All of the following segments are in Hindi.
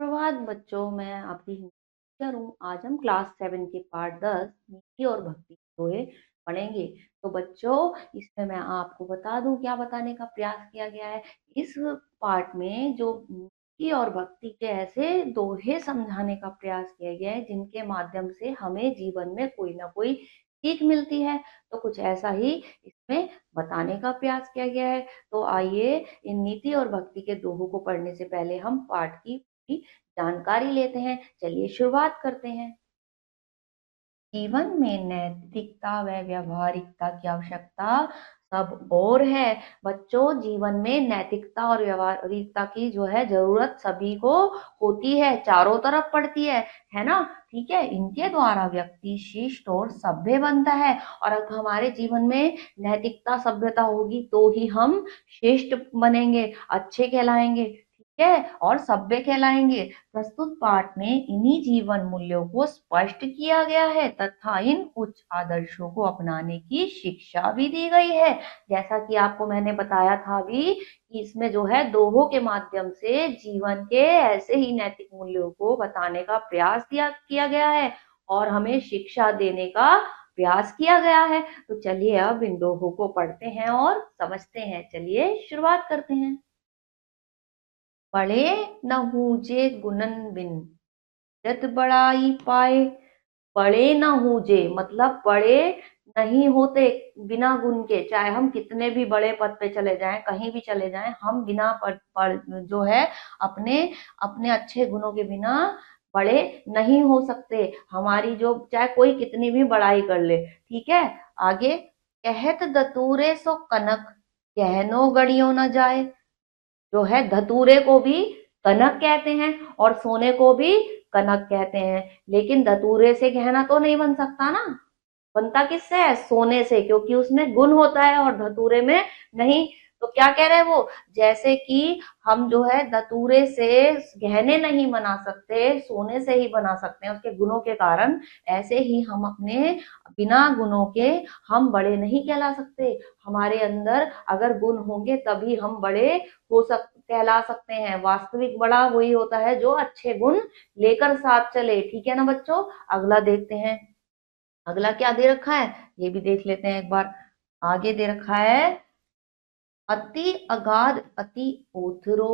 प्रभात बच्चों, मैं आपकी हिंदी टीचर हूँ। आज हम क्लास 7 के पार्ट 10 नीति और भक्ति दोहे पढ़ेंगे। तो बच्चों, इसमें मैं आपको बता दूं क्या बताने का प्रयास किया गया है। इस पार्ट में जो नीति और भक्ति के ऐसे दोहे समझाने का प्रयास किया गया है जिनके माध्यम से हमें जीवन में कोई ना कोई सीख मिलती है। तो कुछ ऐसा ही इसमें बताने का प्रयास किया गया है। तो आइए, इन नीति और भक्ति के दोहों को पढ़ने से पहले हम पाठ की जानकारी लेते हैं। चलिए शुरुआत करते हैं। जीवन में नैतिकता व व्यवहारिकता की आवश्यकता सब और है। बच्चों, जीवन में नैतिकता और व्यवहारिकता की जो है जरूरत सभी को होती है, चारों तरफ पड़ती है ना। ठीक है, इनके द्वारा व्यक्ति शिष्ट और सभ्य बनता है। और अगर हमारे जीवन में नैतिकता सभ्यता होगी तो ही हम शिष्ट बनेंगे, अच्छे कहलाएंगे, ठीक है, और सभ्य कहलाएंगे। प्रस्तुत पाठ में इन्हीं जीवन मूल्यों को स्पष्ट किया गया है तथा इन उच्च आदर्शों को अपनाने की शिक्षा भी दी गई है। जैसा कि आपको मैंने बताया था भी कि इसमें जो है दोहों के माध्यम से जीवन के ऐसे ही नैतिक मूल्यों को बताने का प्रयास किया गया है और हमें शिक्षा देने का प्रयास किया गया है। तो चलिए अब इन दोहों को पढ़ते हैं और समझते हैं। चलिए शुरुआत करते हैं। पढ़े न हूजे गुणन बिन जत बड़ाई पाए। पढ़े न हूजे मतलब पढ़े नहीं होते बिना गुण के। चाहे हम कितने भी बड़े पद पे चले जाएं, कहीं भी चले जाएं, हम बिना पढ़ जो है अपने अपने अच्छे गुणों के बिना बड़े नहीं हो सकते। हमारी जो चाहे कोई कितनी भी बड़ाई कर ले, ठीक है। आगे, कहत दतूरे सो कनक कहनो गड़ियो न जाए। जो है धतूरे को भी कनक कहते हैं और सोने को भी कनक कहते हैं। लेकिन धतूरे से गहना तो नहीं बन सकता ना। बनता किससे है? सोने से, क्योंकि उसमें गुण होता है और धतूरे में नहीं। तो क्या कह रहे हैं वो? जैसे कि हम जो है धतूरे से गहने नहीं बना सकते, सोने से ही बना सकते हैं उसके गुणों के कारण। ऐसे ही हम अपने बिना गुणों के हम बड़े नहीं कहला सकते। हमारे अंदर अगर गुण होंगे तभी हम बड़े कहला सकते हैं। वास्तविक बड़ा वही होता है जो अच्छे गुण लेकर साथ चले। ठीक है ना बच्चों। अगला देखते हैं। अगला क्या दे रखा है ये भी देख लेते हैं एक बार। आगे दे रखा है, अति अगाध अति ओथरो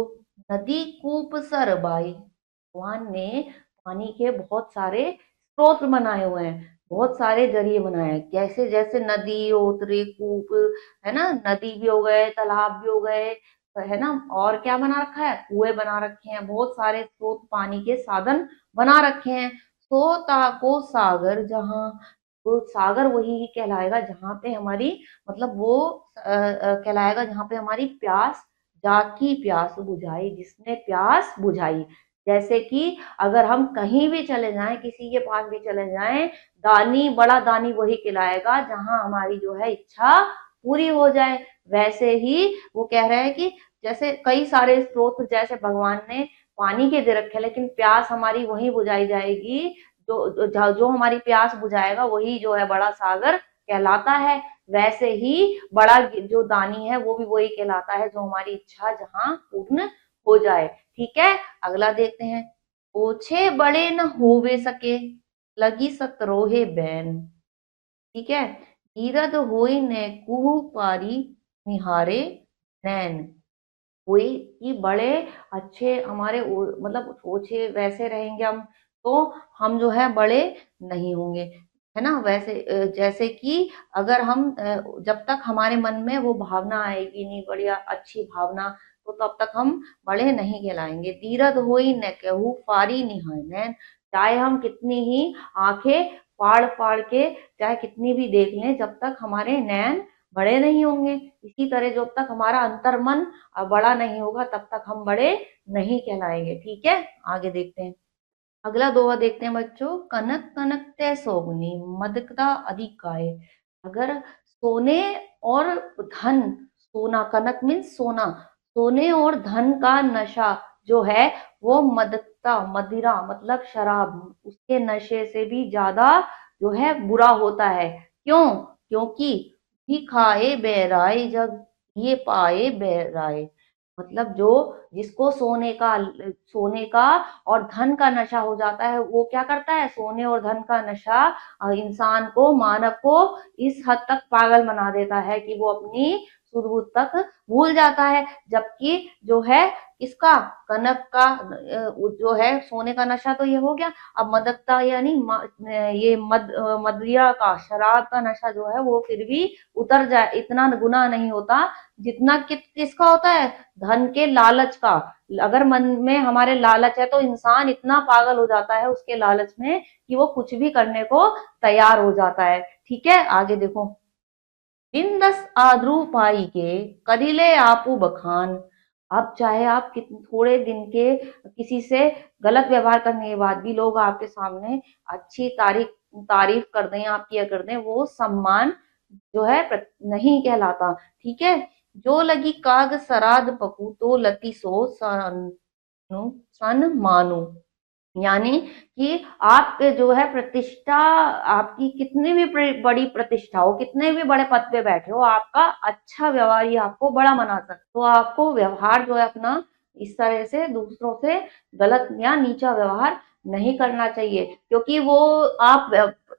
नदी कूप सरबाई। भगवान ने पानी के बहुत सारे स्रोत बनाए हुए हैं, बहुत सारे जरिए बनाए हैं। कैसे? जैसे नदी, ओतरे, कूप, है ना। नदी भी हो गए, तालाब भी हो गए, है ना। और क्या बना रखा है? कुएं बना रखे हैं, बहुत सारे स्रोत पानी के साधन बना रखे हैं। सो ताको सागर जहाँ, वो सागर वही कहलाएगा जहाँ पे हमारी मतलब वो कहलाएगा जहाँ पे हमारी प्यास, जाकी प्यास बुझाई, जिसने प्यास बुझाई। जैसे कि अगर हम कहीं भी चले जाएं, किसी के पास भी चले जाएं, दानी, बड़ा दानी वही कहलाएगा जहाँ हमारी जो है इच्छा पूरी हो जाए। वैसे ही वो कह रहे हैं कि जैसे कई सारे स्रोत जैसे भगवान ने पानी के दे रखे, लेकिन प्यास हमारी वही बुझाई जाएगी जो हमारी प्यास बुझाएगा, वही जो है बड़ा सागर कहलाता है। वैसे ही बड़ा जो दानी है वो भी वही कहलाता है जो हमारी इच्छा जहां पूर्ण हो जाए। ठीक है, अगला देखते हैं। ओछे बड़े न होवे सके लगी सतरोहे बैन। ठीक है, गिरद होई न कुहू पारी निहारे नैन। हुई कि बड़े अच्छे हमारे मतलब ओछे वैसे रहेंगे हम तो हम जो है बड़े नहीं होंगे, है ना। वैसे जैसे कि अगर हम जब तक हमारे मन में वो भावना आएगी नहीं, बढ़िया अच्छी भावना, तो तब तक हम बड़े नहीं कहलाएंगे। दीरद होई न कहू फारी निहाय नैन। चाहे हम कितनी ही आंखें फाड़ फाड़ के चाहे कितनी भी देख लें, जब तक हमारे नैन बड़े नहीं होंगे, इसी तरह जब तक हमारा अंतर्मन बड़ा नहीं होगा तब तक हम बड़े नहीं कहलाएंगे। ठीक है, आगे देखते हैं। अगला दोहा देखते हैं बच्चों। कनक कनक तय सोगनी मदकता अधिकाय। अगर सोने और धन, सोना, कनक मीन सोना, सोने और धन का नशा जो है वो मदकता, मदिरा मतलब शराब, उसके नशे से भी ज्यादा जो है बुरा होता है। क्यों? क्योंकि ही खाए बैराए जग ये पाए बैराए। मतलब जो जिसको सोने का और धन का नशा हो जाता है, वो क्या करता है, सोने और धन का नशा इंसान को, मानव को इस हद तक पागल बना देता है कि वो अपनी सुध बुद्ध तक भूल जाता है। जबकि जो है इसका, कनक का जो है सोने का नशा तो ये हो गया। अब मदकता यानी ये मदिरा का, शराब का नशा जो है वो फिर भी उतर जाए, इतना गुना नहीं होता जितना किसका होता है, धन के लालच का। अगर मन में हमारे लालच है तो इंसान इतना पागल हो जाता है उसके लालच में कि वो कुछ भी करने को तैयार हो जाता है। ठीक है, आगे देखो। दिन दस आद्रू पाई के करिले आपू बखान। अब चाहे आप थोड़े दिन के किसी से गलत व्यवहार करने के बाद भी लोग आपके सामने अच्छी तारीफ तारीफ कर दें, आप किया कर दें, वो सम्मान जो है नहीं कहलाता। ठीक है। जो लगी काग सराद पकू तो लती सो सन मानू। यानी कि आप जो है प्रतिष्ठा, आपकी कितनी भी बड़ी प्रतिष्ठा हो, कितने भी बड़े पद पे बैठे हो, आपका अच्छा व्यवहार ही आपको बड़ा बना सकता। तो आपको व्यवहार जो है अपना इस तरह से दूसरों से गलत या नीचा व्यवहार नहीं करना चाहिए, क्योंकि वो आप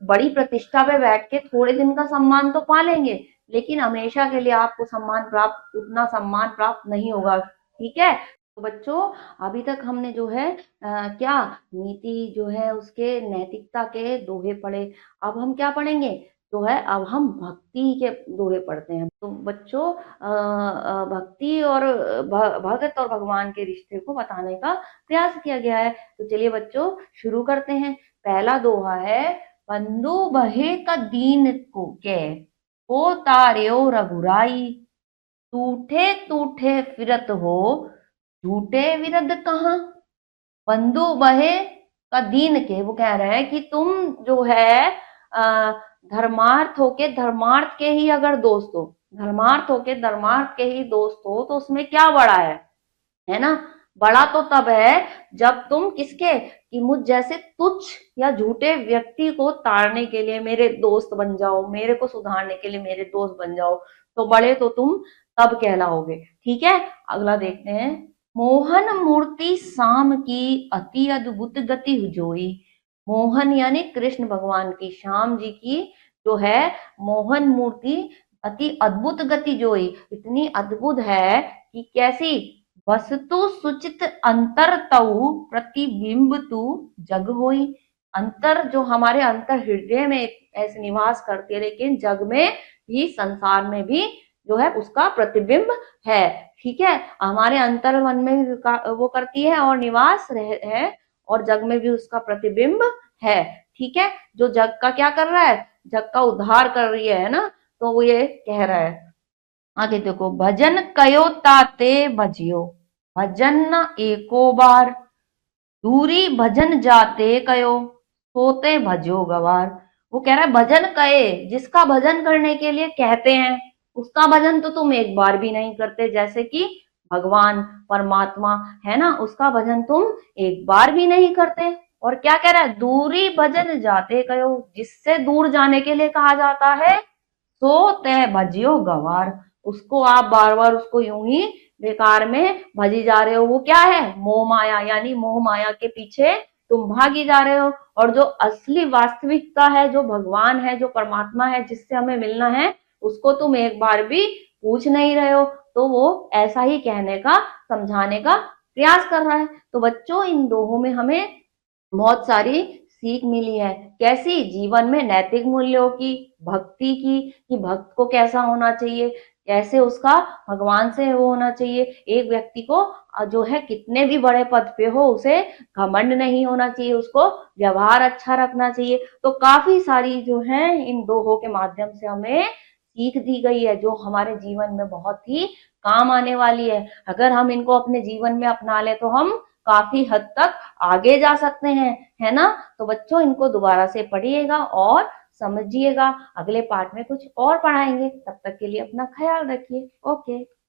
बड़ी प्रतिष्ठा पे बैठ के थोड़े दिन का सम्मान तो पा लेंगे, लेकिन हमेशा के लिए आपको उतना सम्मान प्राप्त नहीं होगा। ठीक है। तो बच्चों, अभी तक हमने जो है क्या नीति जो है उसके नैतिकता के दोहे पढ़े। अब हम क्या पढ़ेंगे, जो है अब हम भक्ति के दोहे पढ़ते हैं। तो बच्चों, भक्ति और भगत और भगवान के रिश्ते को बताने का प्रयास किया गया है। तो चलिए बच्चों, शुरू करते हैं। पहला दोहा है, बंधु बहे का दीन को तार्यो रघुराई, टूठे टूठे फिरत हो झूठे विरद कहाँ। बंधु बहे का दीन के, वो कह रहे हैं कि तुम जो है धर्मार्थ के ही अगर दोस्त हो, धर्मार्थ के ही दोस्त हो, तो उसमें क्या बड़ा है ना। बड़ा तो तब है जब तुम किसके, कि मुझ जैसे तुच्छ या झूठे व्यक्ति को ताड़ने के लिए मेरे दोस्त बन जाओ, मेरे को सुधारने के लिए मेरे दोस्त बन जाओ, तो बड़े तो तुम तब कहलाओगे। ठीक है। अगला देखते हैं। मोहन मूर्ति शाम की अति अद्भुत गति हुजोई। मोहन यानी कृष्ण भगवान की, श्याम जी की जो है मोहन मूर्ति अति अद्भुत गति जोई, इतनी अद्भुत है कि कैसी, वस्तु सुचित अंतर तऊ प्रतिबिंब तू जग होई। अंतर जो हमारे अंतर हृदय में ऐसे निवास करते, लेकिन जग में भी, संसार में भी जो है उसका प्रतिबिंब है। ठीक है। हमारे अंतर मन में वो करती है और निवास है, और जग में भी उसका प्रतिबिंब है। ठीक है। जो जग का क्या कर रहा है, जग का उद्धार कर रही है ना, तो वो ये कह रहा है। आगे देखो। भजन कयो ताते भजियो, भजन न एको बार, दूरी भजन जाते कयो, सोते भजो गवार। वो कह रहा है भजन कहे, जिसका भजन करने के लिए कहते हैं उसका भजन तो तुम एक बार भी नहीं करते, जैसे कि भगवान परमात्मा है ना, उसका भजन तुम एक बार भी नहीं करते। और क्या कह रहा है, दूरी भजन जाते कयो, जिससे दूर जाने के लिए कहा जाता है, सो तय भजियो गवार, उसको आप बार बार उसको यूं ही बेकार में भजी जा रहे हो। वो क्या है, मोह माया, यानी मोह माया के पीछे तुम भागी जा रहे हो। और जो असली वास्तविकता है, जो भगवान है, जो परमात्मा है, जिससे हमें मिलना है, उसको तुम एक बार भी पूछ नहीं रहे हो। तो वो ऐसा ही कहने का, समझाने का प्रयास कर रहा है। तो बच्चों, इन दोहों में हमें बहुत सारी सीख मिली है। कैसी, जीवन में नैतिक मूल्यों की, भक्ति की, कि भक्त को कैसा होना चाहिए, कैसे उसका भगवान से वो होना चाहिए। एक व्यक्ति को जो है कितने भी बड़े पद पे हो, उसे घमंड नहीं होना चाहिए, उसको व्यवहार अच्छा रखना चाहिए। तो काफी सारी जो है इन दोहों के माध्यम से हमें सीख दी गई है, जो हमारे जीवन में बहुत ही काम आने वाली है। अगर हम इनको अपने जीवन में अपना ले तो हम काफी हद तक आगे जा सकते हैं, है ना। तो बच्चों, इनको दोबारा से पढ़िएगा और समझिएगा। अगले पार्ट में कुछ और पढ़ाएंगे, तब तक के लिए अपना ख्याल रखिए। ओके।